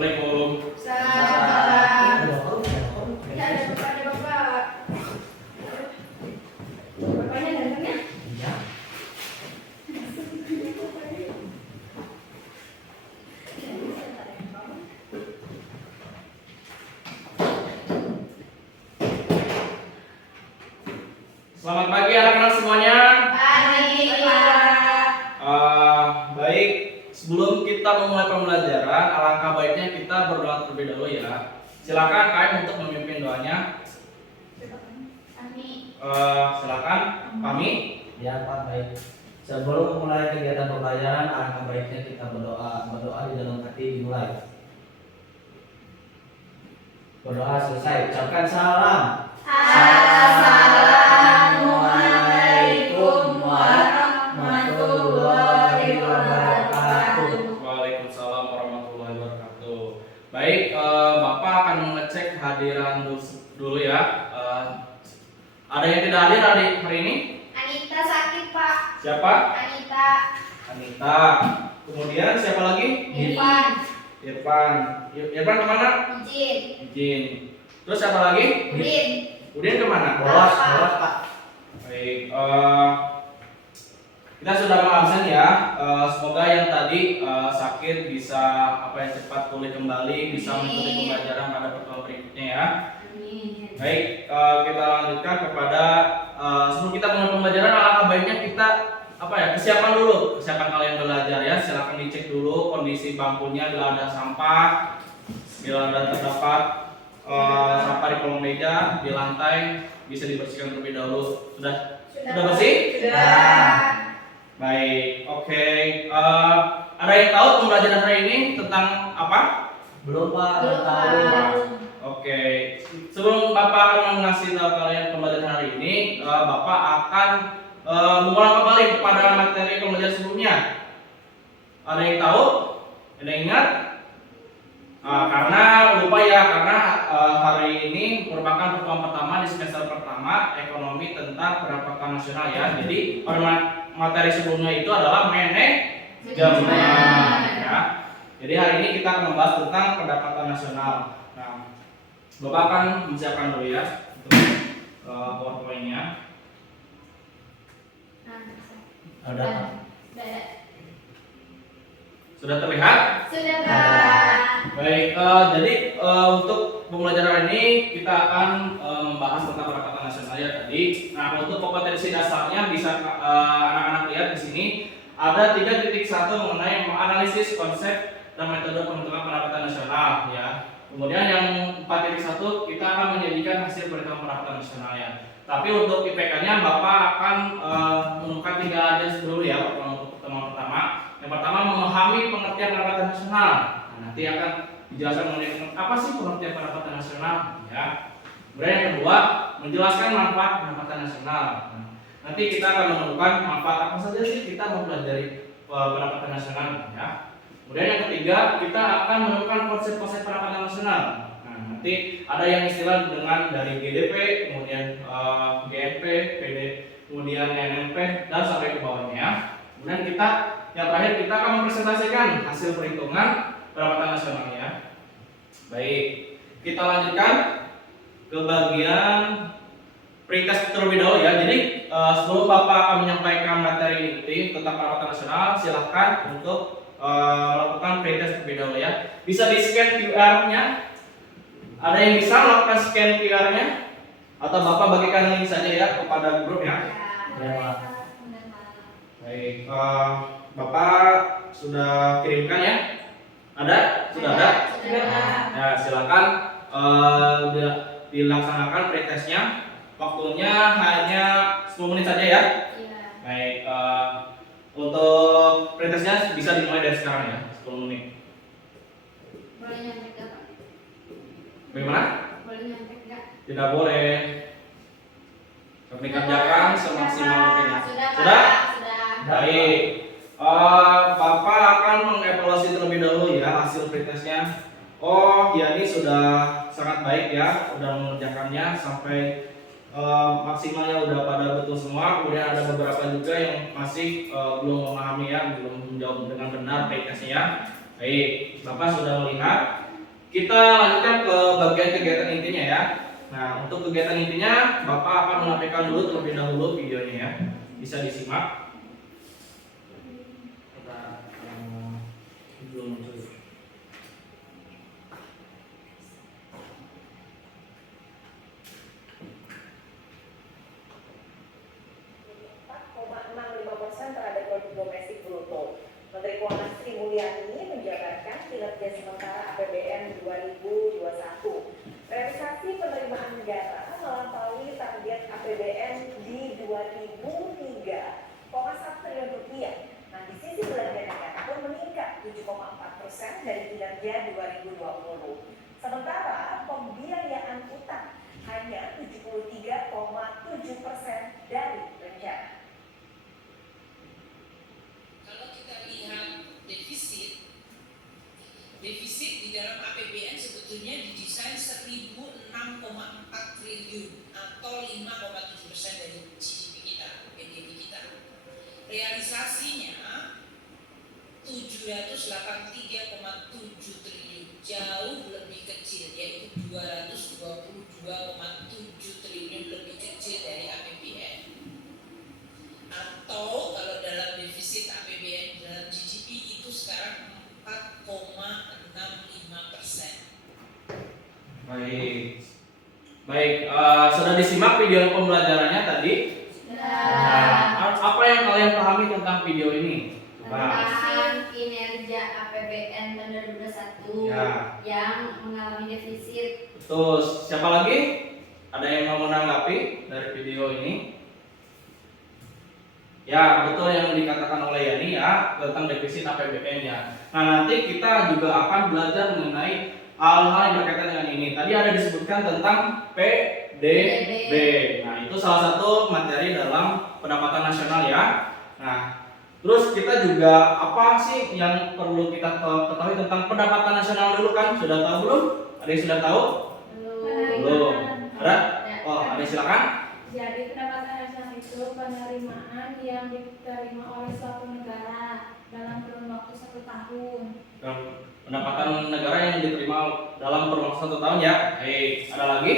Assalamualaikum. Salam. Ya, ada bapak. Bapaknya ganteng ya? Iya. Selamat pagi anak-anak semuanya. Pagi, Pak. Baik, sebelum kita memulai pembelajaran, alangkah baiknya kita berdoa terlebih dahulu ya. Silakan KM untuk memimpin doanya. Amin. Silakan, Pami. Ya Pak, baik. Sebelum memulai kegiatan pembelajaran, alangkah baiknya kita berdoa. Berdoa di dalam hati dimulai. Berdoa selesai. Ucapkan salam. Assalamualaikum warahmatullahi wabarakatuh. Waalaikumsalam warahmatullahi wabarakatuh. Baik, Bapak akan mengecek kehadiran dulu ya. Ada yang tidak hadir hari ini? Anita sakit, Pak. Siapa? Anita. Anita. Kemudian siapa lagi? Irfan. Irfan. Irfan kemana? Izin. Izin. Terus siapa lagi? Udin. Udin kemana? Bolos, bolos Pak. Baik. Kita sudah mengabsen ya. Semoga yang tadi sakit bisa cepat pulih kembali, bisa mengikuti pembelajaran pada pertemuan berikutnya ya. Amin. Baik, kita lanjutkan kepada sebelum kita mulai pembelajaran, alangkah baiknya kita kesiapan dulu, kesiapan kalian belajar ya. Silakan dicek dulu kondisi bangkunya, bila ada sampah, bila ada terdapat sampah di kolong meja, di lantai, bisa dibersihkan terlebih dahulu. Sudah bersih? Sudah. Baik, oke. Ada yang tahu pembelajaran hari ini tentang apa? Belum Pak, Belum, tahu. Pak. Oke, sebelum Bapak akan mengasih tahu kalian pembelajaran hari ini, Bapak akan mengulang kembali kepada materi pembelajaran sebelumnya. Ada yang tahu? Ada yang ingat? Karena lupa ya, karena hari ini merupakan pertemuan pertama di semester pertama ekonomi tentang pendapatan nasional ya. Jadi pada materi sebelumnya itu adalah manajemen ya. Jadi hari ini kita akan membahas tentang pendapatan nasional. Nah, Bapak akan menyiapkan dulu ya untuk PowerPoint-nya. Ada Pak. Sudah terlihat? Sudah, Pak. Baik, jadi untuk pembelajaran ini kita akan membahas tentang pendapatan nasional ya tadi. Nah, untuk kompetensi dasarnya bisa anak-anak lihat di sini ada 3.1 mengenai menganalisis konsep dan metode penentuan pendapatan nasional ya. Kemudian yang 4.1 kita akan menyajikan hasil perhitungan pendapatan nasional ya. Tapi untuk IPK-nya Bapak akan menemukan 3 aja dulu ya untuk pertemuan pertama. Yang pertama memahami pengertian pendapatan nasional. Nah, nanti akan dijelaskan mengenai apa sih pengertian pendapatan nasional ya. Kemudian yang kedua menjelaskan manfaat pendapatan nasional. Nah, nanti kita akan menemukan manfaat apa saja sih kita mempelajari pendapatan nasional ya. Kemudian yang ketiga kita akan menemukan konsep-konsep pendapatan nasional. Nah, nanti ada yang istilah dengan dari GDP, kemudian GNP, PD, kemudian NNP dan sampai ke bawahnya. Kemudian yang terakhir kita akan mempresentasikan hasil perhitungan pendapatan nasional ya. Baik, kita lanjutkan ke bagian pretest terlebih dahulu ya. Jadi sebelum Bapak akan menyampaikan materi inti tentang pendapatan nasional, silahkan untuk melakukan pretest terlebih dahulu ya. Bisa di scan QR-nya. Ada yang bisa melakukan scan QR-nya? Atau Bapak bagikan link saja ya kepada grup ya. Ya Pak. Baik, Bapak sudah kirimkan ya? Ada? Sudah ada? Sudah. Ya, silakan dilaksanakan pretestnya. Waktunya hanya 10 menit saja ya. Iya. Baik, untuk pretestnya bisa dimulai dari sekarang ya, 10 menit. Boleh nyampe enggak, Pak? Bagaimana? Boleh nyampe enggak? Tidak boleh. Kami kerjakan semaksimal mungkin ya. Sudah, Pak. Sudah? Sudah. Baik. Bapak akan mengevaluasi terlebih dahulu ya hasil pretestnya. Oh, ya ini sudah sangat baik ya, sudah mengerjakannya sampai maksimalnya udah pada betul semua. Kemudian ada beberapa juga yang masih belum memahami ya, belum menjawab dengan benar pretestnya. Baik, Bapak sudah melihat kita lanjutkan ke bagian kegiatan intinya ya. Nah, untuk kegiatan intinya Bapak akan menampilkan dulu terlebih dahulu videonya ya. Bisa disimak. Kita belum muncul. 4,65% terhadap produk domestik bruto. Menteri Keuangan Sri Mulyani menjabarkan kinerja sementara APBN 2021. Realisasi penerimaan negara melampaui target APBN di 2003,1 triliun rupiah. Nah, di sisi belanja negara pun meningkat 7,4% dari kinerja 2020. Sementara pembiayaan utang hanya 73,7% dari rencana. Kalau kita lihat defisit di dalam APBN sebetulnya didesain 1.006,4 triliun atau 5,7% dari GDP kita, PDB kita. Realisasinya 783,7 triliun, jauh lebih kecil, yaitu 222,7 triliun lebih kecil dari APBN. Atau kalau dalam defisit APBN dalam GDP itu sekarang 4,65%. Baik, sudah disimak video pembelajarannya tadi. Nah, apa yang kalian pahami tentang video ini? Coba. Tentang kinerja APBN tahun 2021 Ya. yang mengalami defisit. Terus siapa lagi? Ada yang mau menanggapi dari video ini? Ya, betul yang dikatakan oleh Yani ya tentang defisit APBN-nya. Nah, nanti kita juga akan belajar mengenai hal-hal yang berkaitan dengan ini. Tadi ada disebutkan tentang PDB. Nah, itu salah satu materi dalam pendapatan nasional ya. Nah, terus kita juga apa sih yang perlu kita ketahui tentang pendapatan nasional dulu kan? Sudah tahu belum? Ada yang sudah tahu? Belum. Ada? Oh, ada silakan. Jadi pendapatan nasional itu penerimaan yang diterima oleh suatu negara dalam kurun waktu 1 tahun. Pendapatan negara yang diterima dalam kurun waktu 1 tahun ya. Ada lagi?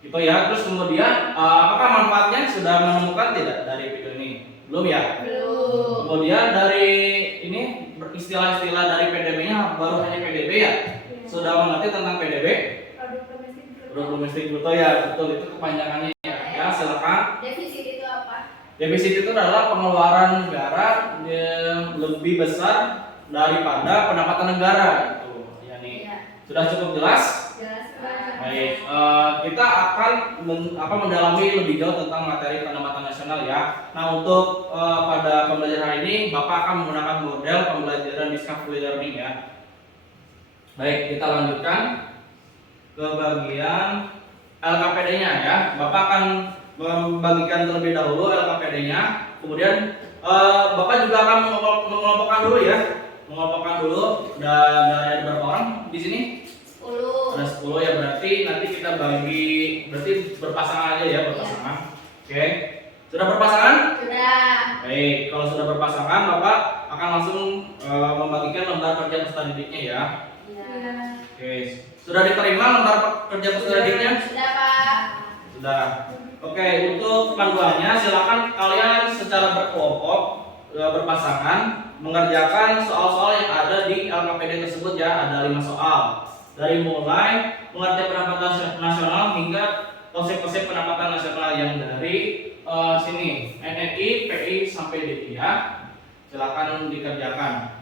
Itu ya. Terus kemudian apakah manfaatnya sudah menemukan tidak dari video ini? Belum ya? Belum. Kemudian dari ini istilah-istilah dari PDB-nya baru hanya PDB ya? Sudah mengerti tentang PDB? Produk domestik bruto. Produk domestik bruto ya, betul itu kepanjangannya ya. Ya, silakan. Defisit itu apa? Defisit itu adalah pengeluaran negara yang lebih besar daripada pendapatan negara gitu. Ya nih. Iya. Sudah cukup jelas? Jelas Baik, kita akan mendalami lebih jauh tentang materi pendapatan nasional ya. Nah, untuk pada pembelajaran hari ini Bapak akan menggunakan model pembelajaran discovery learning ya. Baik, kita lanjutkan ke bagian LKPD-nya ya. Bapak akan membagikan terlebih dahulu LKPD-nya. Kemudian Bapak juga akan mengelompokkan dulu ya. Mengelompokkan dulu dan dari ada berapa orang di sini? 10. Ada 10 ya, berarti nanti kita bagi, berarti berpasangan aja ya, berpasangan. Oke. Sudah berpasangan? Sudah. Baik, kalau sudah berpasangan Bapak akan langsung membagikan lembar kerja peserta didiknya ya. Iya. Oke. Sudah diterima lembar kerja peserta didiknya? Sudah, Pak. Sudah. Oke, untuk panduannya silakan kalian secara berkelompok berpasangan mengerjakan soal-soal yang ada di LKPD tersebut ya. Ada 5 soal. Dari mulai pengertian pendapatan nasional hingga konsep-konsep pendapatan nasional yang dari sini NNI, PI sampai DI ya. Silakan dikerjakan.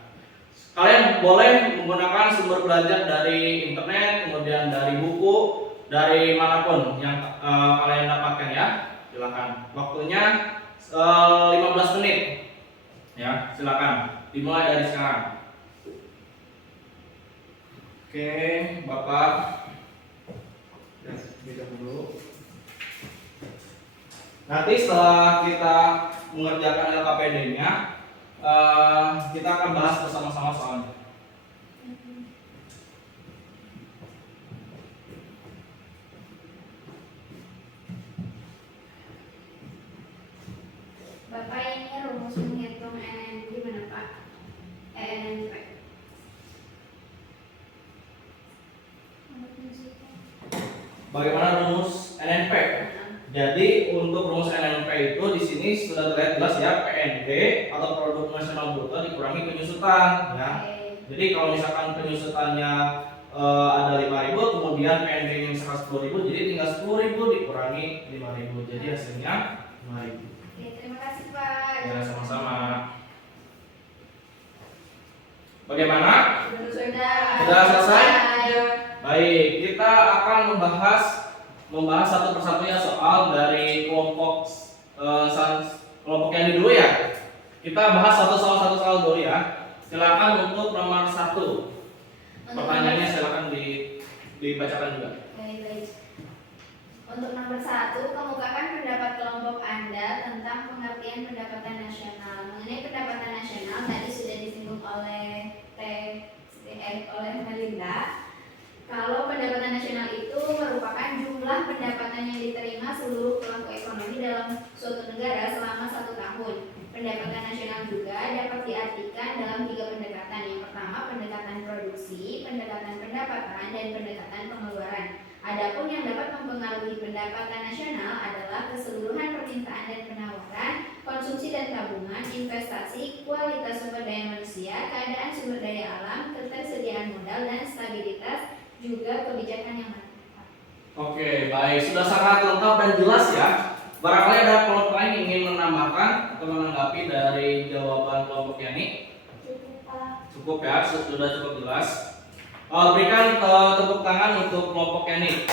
Kalian boleh menggunakan sumber belajar dari internet, kemudian dari buku, dari manapun yang kalian dapatkan ya. Silakan. Waktunya 15 menit. Ya, silakan. Dimulai dari sekarang. Oke, Bapak. Ya, bisa dulu. Nanti setelah kita mengerjakan LKPD-nya, kita akan bahas bersama-sama soalnya. Bapak ini rumus menghitung NNP mana Pak? NNP. bagaimana rumus NNP. Jadi untuk rumus NNP itu di sini sudah terlihat jelas ya, PNB atau produk nasional bruto dikurangi penyusutan ya. Jadi kalau misalkan penyusutannya ada 5.000, kemudian PNB-nya misalkan 10.000, jadi tinggal 10.000 dikurangi 5.000. Jadi hasilnya 5.000. Oke, terima kasih Pak. Ya, sama-sama. Bagaimana? Sudah selesai? Baik, kita akan membahas satu persatu ya soal dari kelompok yang ini dulu ya. Kita bahas satu soal dulu ya. Silakan untuk nomor 1. Pertanyaannya silakan dibacakan juga. Baik. Untuk nomor 1, kemukakan pendapat kelompok Anda tentang pengertian pendapatan nasional. Mengenai pendapatan nasional tadi sudah disinggung oleh Melinda. Kalau pendapatan nasional itu merupakan jumlah pendapatan yang diterima seluruh pelaku ekonomi dalam suatu negara selama 1 tahun. Pendapatan nasional juga dapat diartikan dalam 3 pendekatan. Yang pertama, pendekatan produksi, pendekatan pendapatan, dan pendekatan pengeluaran. Adapun yang dapat mempengaruhi pendapatan nasional adalah keseluruhan permintaan dan penawaran, konsumsi dan tabungan, investasi, kualitas sumber daya manusia, keadaan sumber daya alam, ketersediaan modal, dan stabilitas, juga kebijakan yang tepat. Oke, baik, sudah sangat lengkap dan jelas ya. Barangkali ada kelompok lain yang ingin menambahkan atau menanggapi dari jawaban kelompok Yani? Cukup ya, sudah cukup jelas. Berikan tepuk tangan untuk kelompok Yani.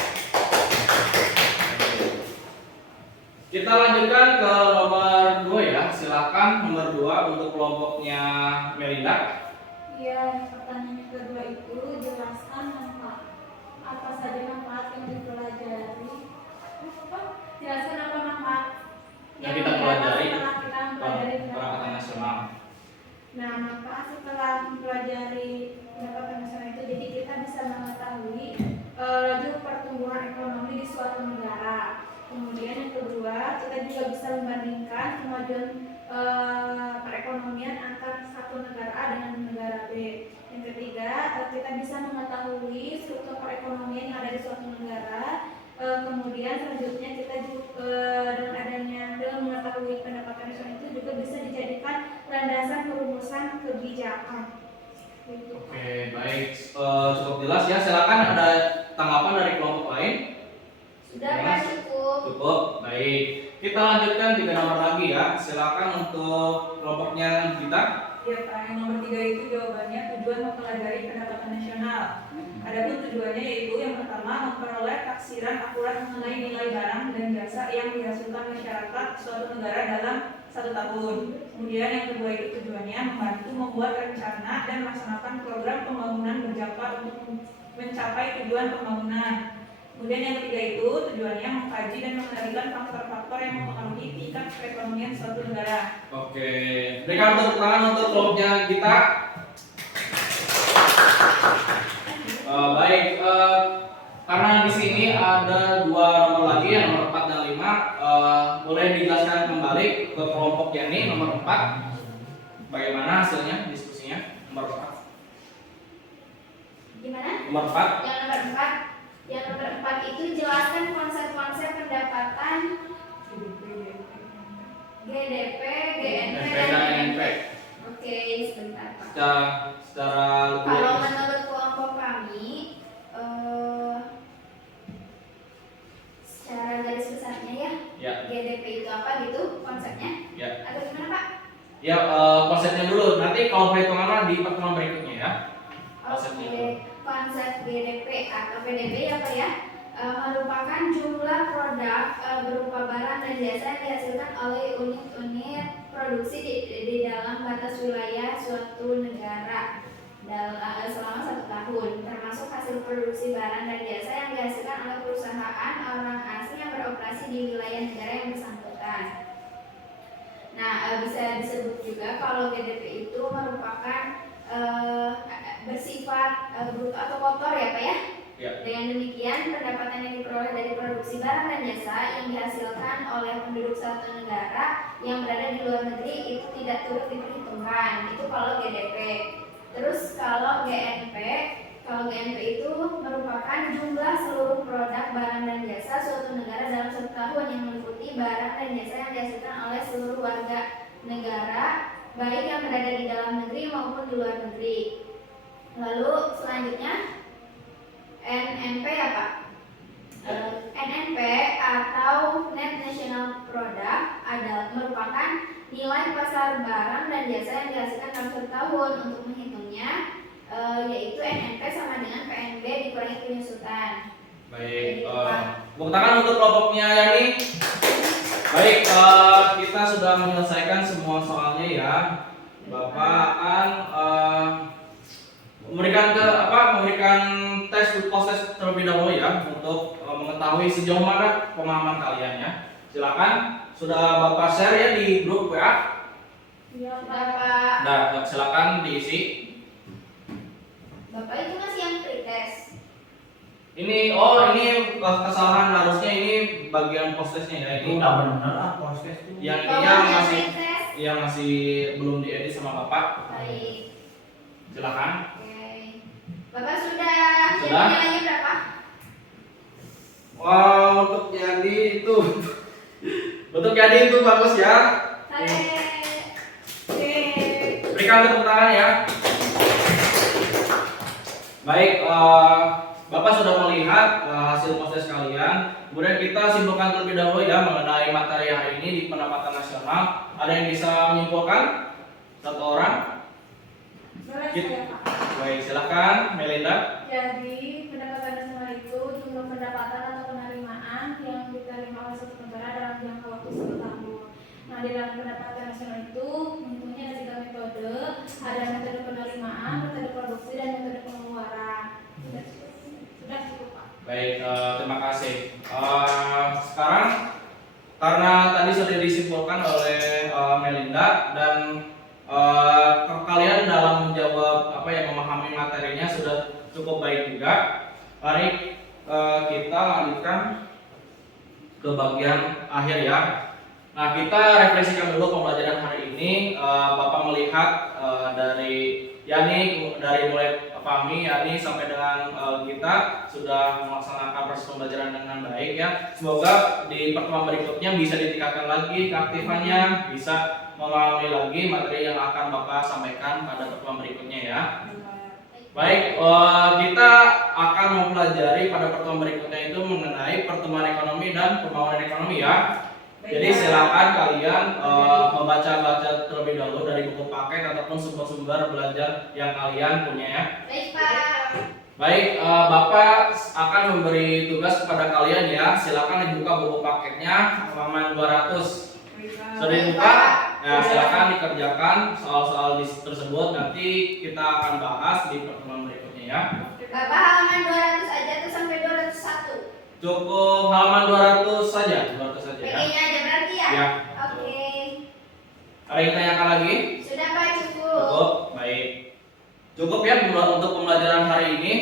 Kita lanjutkan ke nomor 2 ya. Silakan nomor 2 untuk kelompoknya Melinda. Ya, pertanyaan kedua itu jelaskan manfaat. Apa saja manfaat yang dipelajari? Jelaskan apa manfaat Yang kita pelajari setelah kita mempelajari pendapatan nasional. Nah, manfaat setelah mempelajari pendapatan nasional itu, jadi kita bisa mengetahui laju pertumbuhan ekonomi di suatu negara. Kemudian yang kedua, kita juga bisa membandingkan kemajuan perekonomian antara satu negara A dengan negara B. Yang ketiga, kita bisa mengetahui struktur perekonomian yang ada di suatu negara. Kemudian selanjutnya kita juga dengan mengetahui pendapatan nasional itu juga bisa dijadikan landasan perumusan kebijakan. Oke, baik, cukup jelas ya. Silakan ada tanggapan dari kelompok lain. Sudah Pak, cukup. Cukup, baik. Kita lanjutkan 3 nomor lagi ya. Silakan untuk kelompoknya kita. Ya Pak, yang nomor 3 itu jawabannya tujuan mempelajari pendapatan nasional. Adapun tujuannya yaitu yang pertama memperoleh taksiran akurat mengenai nilai barang dan jasa yang dihasilkan masyarakat suatu negara dalam 1 tahun. Kemudian yang kedua itu tujuannya membantu membuat rencana dan melaksanakan program pembangunan berjangka untuk mencapai tujuan pembangunan. Kemudian yang ketiga itu tujuannya mengkaji dan mengendalikan faktor-faktor yang mempengaruhi tingkat perekonomian suatu negara. Oke, berikan tepuk tangan untuk kelompoknya kita. Baik, karena di sini ada 2 nomor lagi, yang nomor 4 dan 5. Boleh dijelaskan kembali ke kelompok Yani nomor 4. Bagaimana hasilnya diskusinya nomor 4? Gimana? Nomor 4. Yang nomor 4 itu jelaskan konsep-konsep pendapatan GDP, GNP, dan NNP. Oke, sebentar Pak. Secara lebih Kalau menurut kelompok kami, secara garis besarnya ya, GDP itu apa gitu konsepnya? ya. Atau gimana Pak? Ya, konsepnya dulu. Nanti kalau perhitungan di pertemuan berikutnya ya. Konsepnya dulu. Konsep GDP atau PDB apa ya? Merupakan jumlah produk berupa barang dan jasa yang dihasilkan oleh unit-unit produksi di dalam batas wilayah suatu negara selama 1 tahun, termasuk hasil produksi barang dan jasa yang dihasilkan oleh perusahaan orang asing yang beroperasi di wilayah negara yang bersangkutan. Nah, bisa disebut juga kalau GDP itu merupakan bersifat bruto atau kotor ya Pak ya? Ya. Dengan demikian pendapatan yang diperoleh dari produksi barang dan jasa yang dihasilkan oleh penduduk suatu negara yang berada di luar negeri itu tidak turut diperhitungkan. Itu kalau GDP. Terus kalau GNP, Kalau GNP itu merupakan jumlah seluruh produk, barang, dan jasa suatu negara dalam satu tahun yang meliputi barang dan jasa yang dihasilkan oleh seluruh warga negara, baik yang berada di dalam negeri maupun di luar negeri. Lalu selanjutnya NNP apa? NNP atau Net National Product adalah merupakan nilai pasar barang dan jasa yang dihasilkan dalam satu tahun. Untuk menghitungnya yaitu NNP sama dengan PNB dikurangi penyusutan. Baik, tepuk tangan untuk kelompoknya Yani. Baik, kita sudah menyelesaikan semua soalnya ya. Bapak akan memberikan tes proses terlebih dahulu ya untuk mengetahui sejauh mana pemahaman kalian ya. Silakan, sudah Bapak share ya di grup WA. Iya, Bapak, Nah, silakan diisi. Bapak itu masih yang pretest. Ini kesalahan, harusnya ini bagian prosesnya ya Itu ini. udah bener lah proses itu. Yang Bapak yang yang masih pretest. masih belum diedit sama Bapak. Baik. Silakan. Oke. Bapak sudah. Sudah? Jadi nilainya berapa? Wow, untuk jadi itu untuk jadi itu bagus ya. Sare. Berikan tepuk tangan ya. Baik, Bapak sudah melihat hasil proses kalian. Kemudian kita simpulkan terlebih dahulu ya mengenai materi hari ini di pendapatan nasional. Ada yang bisa menyimpulkan? Satu orang? Boleh saya, Pak. Baik, silakan Melinda. Jadi pendapatan nasional itu jumlah pendapatan atau penerimaan yang diterima oleh suatu negara dalam jangka waktu 1 tahun. Nah, di dalam pendapatan nasional itu menghitungnya ada 3 metode. Ada metode penerimaan, metode produksi, dan metode pengeluaran. Sudah cukup, Pak. Baik, terima kasih. Sekarang karena tadi sudah disimpulkan oleh Melinda dan kalian dalam menjawab memahami materinya sudah cukup baik juga. Mari kita lanjutkan ke bagian akhir ya. Nah, kita refleksikan dulu pembelajaran hari ini. Bapak melihat dari Yani, dari mulai Fahmi, Yani sampai dengan kita sudah melaksanakan proses pembelajaran dengan baik ya. Semoga di pertemuan berikutnya bisa ditingkatkan lagi keaktifannya, bisa memahami lagi materi yang akan Bapak sampaikan pada pertemuan berikutnya ya. Baik, kita akan mempelajari pada pertemuan berikutnya itu mengenai pertumbuhan ekonomi dan pembangunan ekonomi ya. Jadi silakan kalian membaca-baca terlebih dahulu dari buku paket ataupun sumber-sumber belajar yang kalian punya ya. Baik, Pak. Baik, Bapak akan memberi tugas kepada kalian ya. Silakan dibuka buku paketnya halaman 200. Sudah dibuka? Nah, silakan dikerjakan soal-soal tersebut. Nanti kita akan bahas di pertemuan berikutnya ya. Bapak halaman 200 aja tuh sampai 201. Cukup halaman 200 saja, 200 saja ya. PG-nya aja berarti ya? Ya. Oke. Ada yang ditanyakan lagi? Sudah, Pak, cukup. Cukup, baik. Cukup ya untuk pembelajaran hari ini.